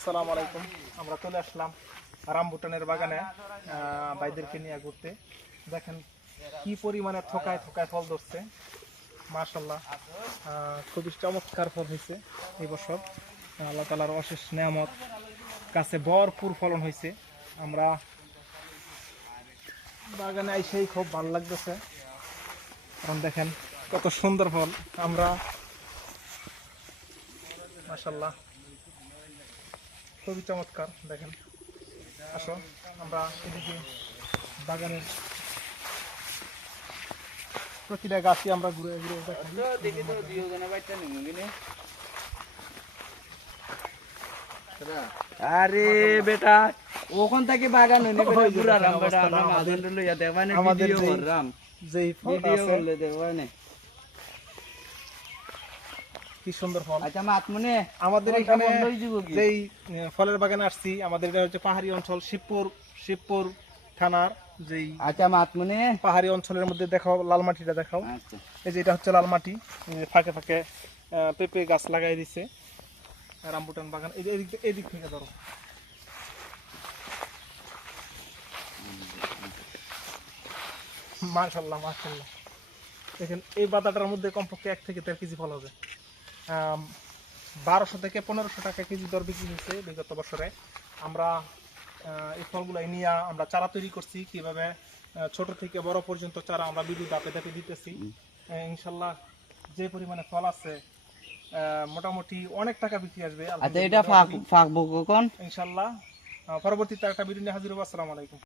আসসালামু আলাইকুম। আমরা চলে আসলাম রামবুটানের বাগানে ভাইদেরকে নিয়ে ঘুরতে। দেখেন কি পরিমাণে থোকায় থোকায় ফল ধরছে, মাশাআল্লাহ। খুবই চমৎকার ফল হয়েছে এই বছর। আল্লাহ তাআলার অশেষ নেয়ামত, গাছে ভরপুর ফলন হয়েছে। আমরা বাগানে এসেই খুব ভালো লাগতেছে, কারণ দেখেন কত সুন্দর ফল। আমরা মাশাআল্লাহ খুবই চমৎকার। দেখেন, আসো আমরা এদিকে বাগানের প্রতিটা গাছই আমরা ঘুরে ঘুরে দেখি তো দুজনে বাইটা নিমুগিনে। আরে বেটা ওখান থেকে বাগান হইনি বেটা পুরা রাম বেটা আমরা মাদন লইয়া দেখবানে ভিডিও কররাম যেই ফল ভিডিও আছে করলে দেখবানে কি সুন্দর ফল। আচ্ছা মাতমনে আমাদের এখানে কি যেই ফলের বাগানে আসছি, আমাদের এটা হচ্ছে পাহাড়ি অঞ্চল, শিবপুর থানার যেই আচ্ছা মাতমনে পাহাড়ি অঞ্চলের মধ্যে দেখাও, লাল মাটিটা দেখাও। আচ্ছা এই যে এটা হচ্ছে লাল মাটি, ফাঁকে ফাঁকে পেঁপে গাছ লাগাই দিছে। রামবুটান বাগান এদিক থেকে ধরো। মাশাআল্লাহ মাশাআল্লাহ, দেখেন এই বাতাটার মধ্যে কমপক্ষে 1 থেকে 1.5 কেজি ফল হবে। 1200 থেকে 1500 টাকা কেজি দর বিক্রি হয়েছে বিগত বছরে। আমরা এই ফলগুলো নিয়ে আমরা চারা তৈরি করছি, কিভাবে ছোট থেকে বড় পর্যন্ত চারা আমরা বিভিন্ন ধাপে ধাপে দিতেছি। ইনশাল্লাহ যে পরিমাণে ফল আছে মোটামুটি অনেক টাকা বিক্রি আসবে। আচ্ছা এটা ফাঁকবো কখন ইনশাল্লাহ পরবর্তীতে একটা ভিডিও নিয়ে হাজির হবো। আসসালামু আলাইকুম।